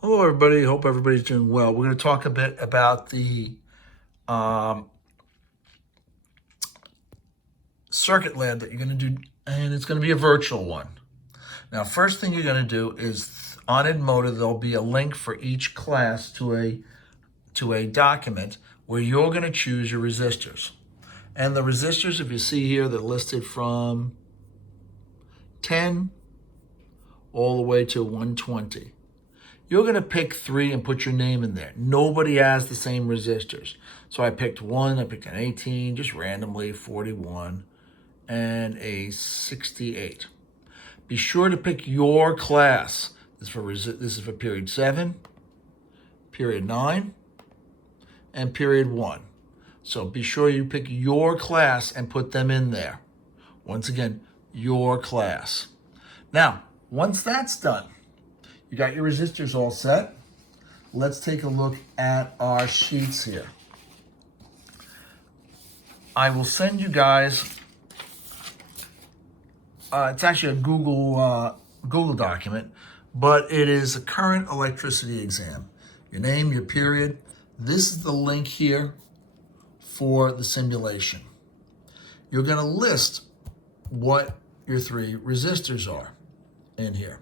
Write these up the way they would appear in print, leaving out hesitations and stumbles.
Hello, everybody. Hope everybody's doing well. We're going to talk a bit about the um, circuit lab that you're going to do, and it's going to be a virtual one. Now, first thing you're going to do is on Edmodo, there'll be a link for each class to a document where you're going to choose your resistors. And the resistors, if you see here, they're listed from 10 all the way to 120. You're going to pick 3 and put your name in there. Nobody has the same resistors. So I picked 1, I picked an 18, just randomly, 41, and a 68. Be sure to pick your class. This is for period 7, period 9, and period 1. So be sure you pick your class and put them in there. Once again, your class. Now, once that's done, you got your resistors all set. Let's take a look at our sheets here. I will send you guys, it's actually a Google document, but it is a current electricity exam. Your name, your period. This is the link here for the simulation. You're going to list what your 3 resistors are in here.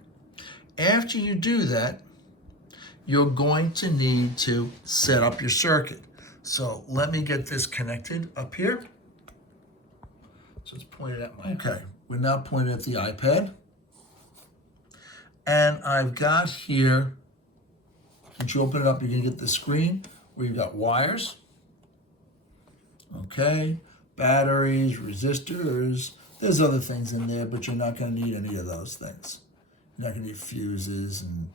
After you do that, you're going to need to set up your circuit. So let me get this connected up here. So it's pointed at my... Okay, we're now pointed at the iPad. And I've got here, once you open it up, you're gonna get the screen where you've got wires. Okay, batteries, resistors. There's other things in there, but you're not gonna need any of those things. You're not gonna need fuses and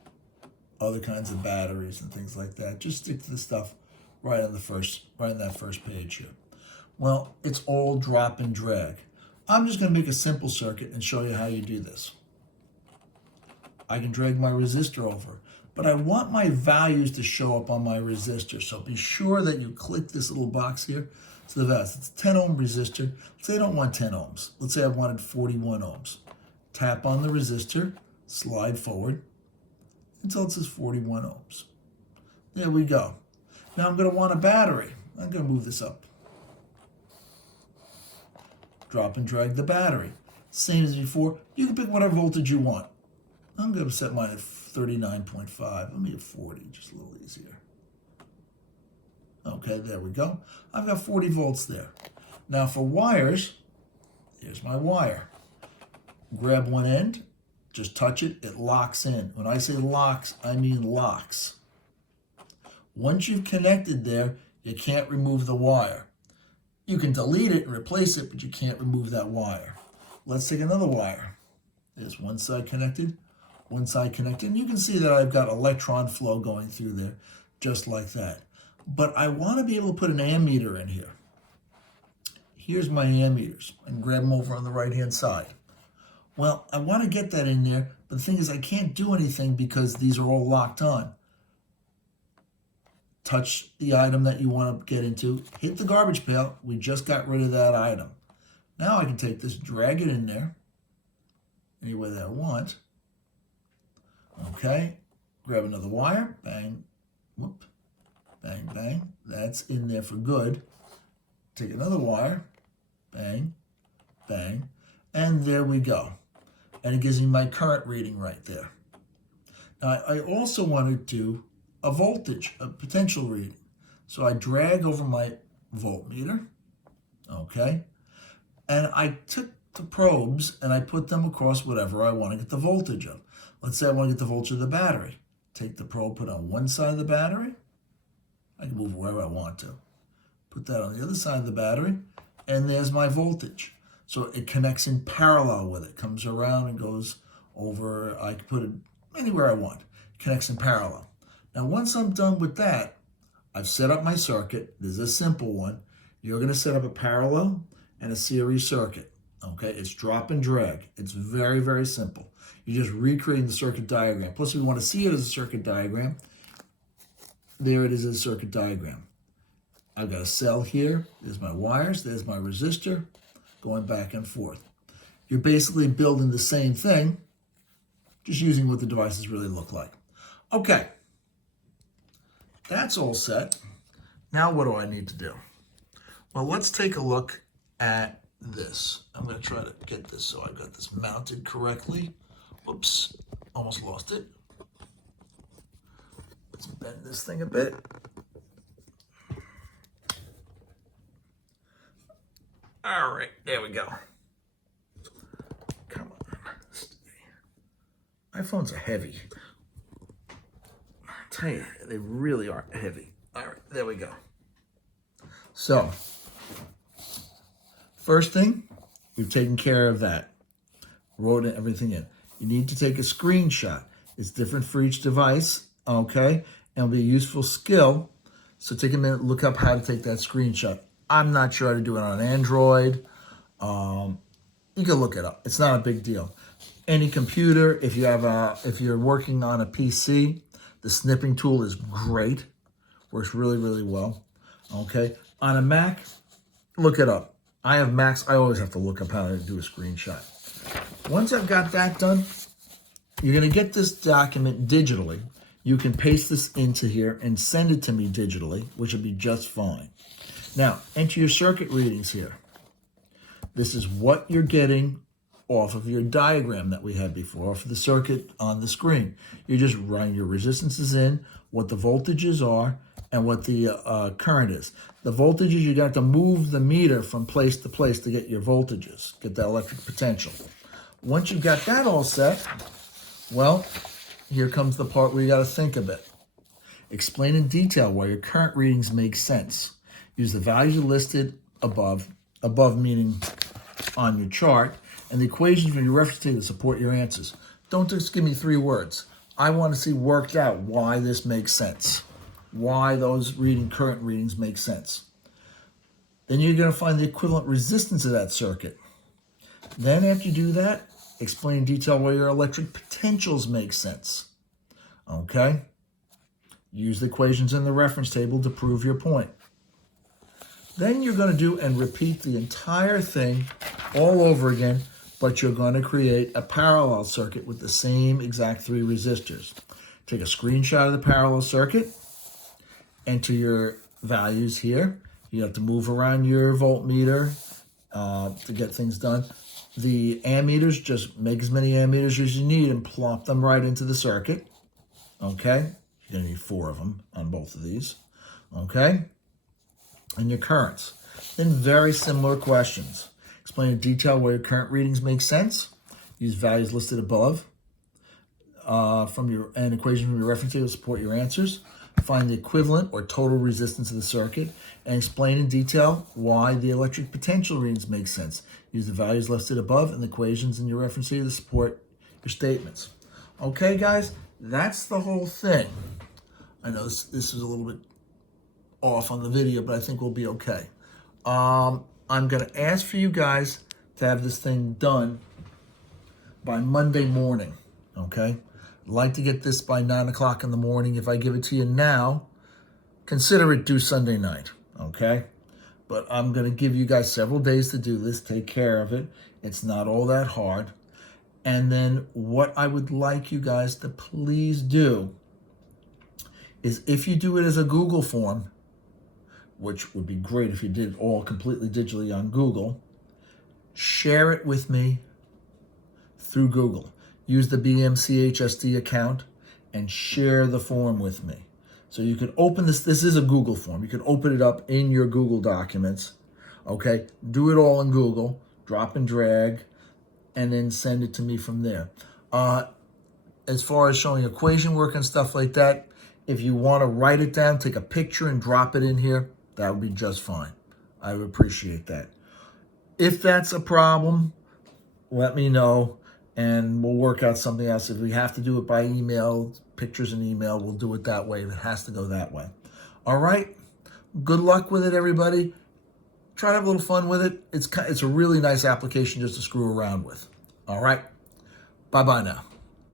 other kinds of batteries and things like that. Just stick to the stuff right in that first page here. Well, it's all drop and drag. I'm just gonna make a simple circuit and show you how you do this. I can drag my resistor over, but I want my values to show up on my resistor. So be sure that you click this little box here. So the values, it's a 10 ohm resistor. Let's say I don't want 10 ohms. Let's say I wanted 41 ohms. Tap on the resistor, slide forward until it says 41 ohms. There we go. Now I'm going to want a battery. I'm going to move this up. Drop and drag the battery. Same as before. You can pick whatever voltage you want. I'm going to set mine at 39.5. Let me get 40, just a little easier. Okay, there we go. I've got 40 volts there. Now for wires, here's my wire. Grab one end, just touch it, it locks in. When I say locks, I mean locks. Once you've connected there, you can't remove the wire. You can delete it and replace it, but you can't remove that wire. Let's take another wire. There's one side connected, one side connected. And you can see that I've got electron flow going through there, just like that. But I want to be able to put an ammeter in here. Here's my ammeters. I can grab them over on the right-hand side. Well, I want to get that in there, but the thing is I can't do anything because these are all locked on. Touch the item that you want to get into, hit the garbage pail. We just got rid of that item. Now I can take this, drag it in there, any way that I want. Okay, grab another wire, bang, whoop, bang, bang. That's in there for good. Take another wire, bang, bang, and there we go. And it gives me my current reading right there. Now I also want to do a voltage, a potential reading. So I drag over my voltmeter, okay? And I took the probes and I put them across whatever I want to get the voltage of. Let's say I want to get the voltage of the battery. Take the probe, put it on one side of the battery. I can move wherever I want to. Put that on the other side of the battery, and there's my voltage. So it connects in parallel with it. Comes around and goes over, I can put it anywhere I want. It connects in parallel. Now, once I'm done with that, I've set up my circuit. This is a simple one. You're going to set up a parallel and a series circuit. Okay, it's drop and drag. It's very, very simple. You're just recreating the circuit diagram. Plus, if you want to see it as a circuit diagram, there it is as a circuit diagram. I've got a cell here. There's my wires. There's my resistor going back and forth. You're basically building the same thing, just using what the devices really look like. Okay. that's all set. Now what do I need to do? Well, let's take a look at this. I'm going to try to get this so I've got this mounted correctly. Whoops, almost lost it. Let's bend this thing a bit. All right, there we go. Come on. My phones are heavy. I tell you, they really are heavy. All right, there we go. So, first thing, we've taken care of that. Wrote everything in. You need to take a screenshot. It's different for each device, okay? And it'll be a useful skill. So take a minute, look up how to take that screenshot. I'm not sure how to do it on Android. You can look it up. It's not a big deal. Any computer, if you're working on a PC, the snipping tool is great. Works really, really well. Okay. On a Mac, look it up. I have Macs. I always have to look up how to do a screenshot. Once I've got that done, you're going to get this document digitally. You can paste this into here and send it to me digitally, which would be just fine. Now, enter your circuit readings here. This is what you're getting off of your diagram that we had before, off of the circuit on the screen. You're just running your resistances in, what the voltages are, and what the current is. The voltages, you got to move the meter from place to place to get your voltages, get that electric potential. Once you've got that all set, well, here comes the part where you got to think a bit. Explain in detail why your current readings make sense. Use the values listed above meaning on your chart, and the equations from your reference table to support your answers. Don't just give me 3 words. I want to see worked out why this makes sense, why those current readings make sense. Then you're going to find the equivalent resistance of that circuit. Then after you do that, explain in detail why your electric potentials make sense. Okay? Use the equations in the reference table to prove your point. Then you're going to do and repeat the entire thing all over again, but you're going to create a parallel circuit with the same exact 3 resistors. Take a screenshot of the parallel circuit, enter your values here. You have to move around your voltmeter to get things done. The ammeters, just make as many ammeters as you need and plop them right into the circuit. Okay? You're going to need 4 of them on both of these. Okay? And your currents. Then very similar questions. Explain in detail where your current readings make sense. Use values listed above and equation from your reference table to support your answers. Find the equivalent or total resistance of the circuit and explain in detail why the electric potential readings make sense. Use the values listed above and the equations in your reference table to support your statements. Okay, guys, that's the whole thing. I know this is a little bit off on the video, but I think we'll be okay. I'm going to ask for you guys to have this thing done by Monday morning, okay? I'd like to get this by 9 o'clock in the morning. If I give it to you now, consider it due Sunday night, okay? But I'm going to give you guys several days to do this. Take care of it. It's not all that hard. And then what I would like you guys to please do is if you do it as a Google form, which would be great if you did it all completely digitally on Google, share it with me through Google. Use the BMCHSD account and share the form with me. So you can open this. This is a Google form. You can open it up in your Google documents. Okay, do it all in Google, drop and drag, and then send it to me from there. As far as showing equation work and stuff like that, if you want to write it down, take a picture and drop it in here, that would be just fine. I would appreciate that. If that's a problem, let me know and we'll work out something else. If we have to do it by email, pictures and email, we'll do it that way if it has to go that way. All right? Good luck with it, everybody. Try to have a little fun with it. It's a really nice application just to screw around with. All right? Bye-bye now.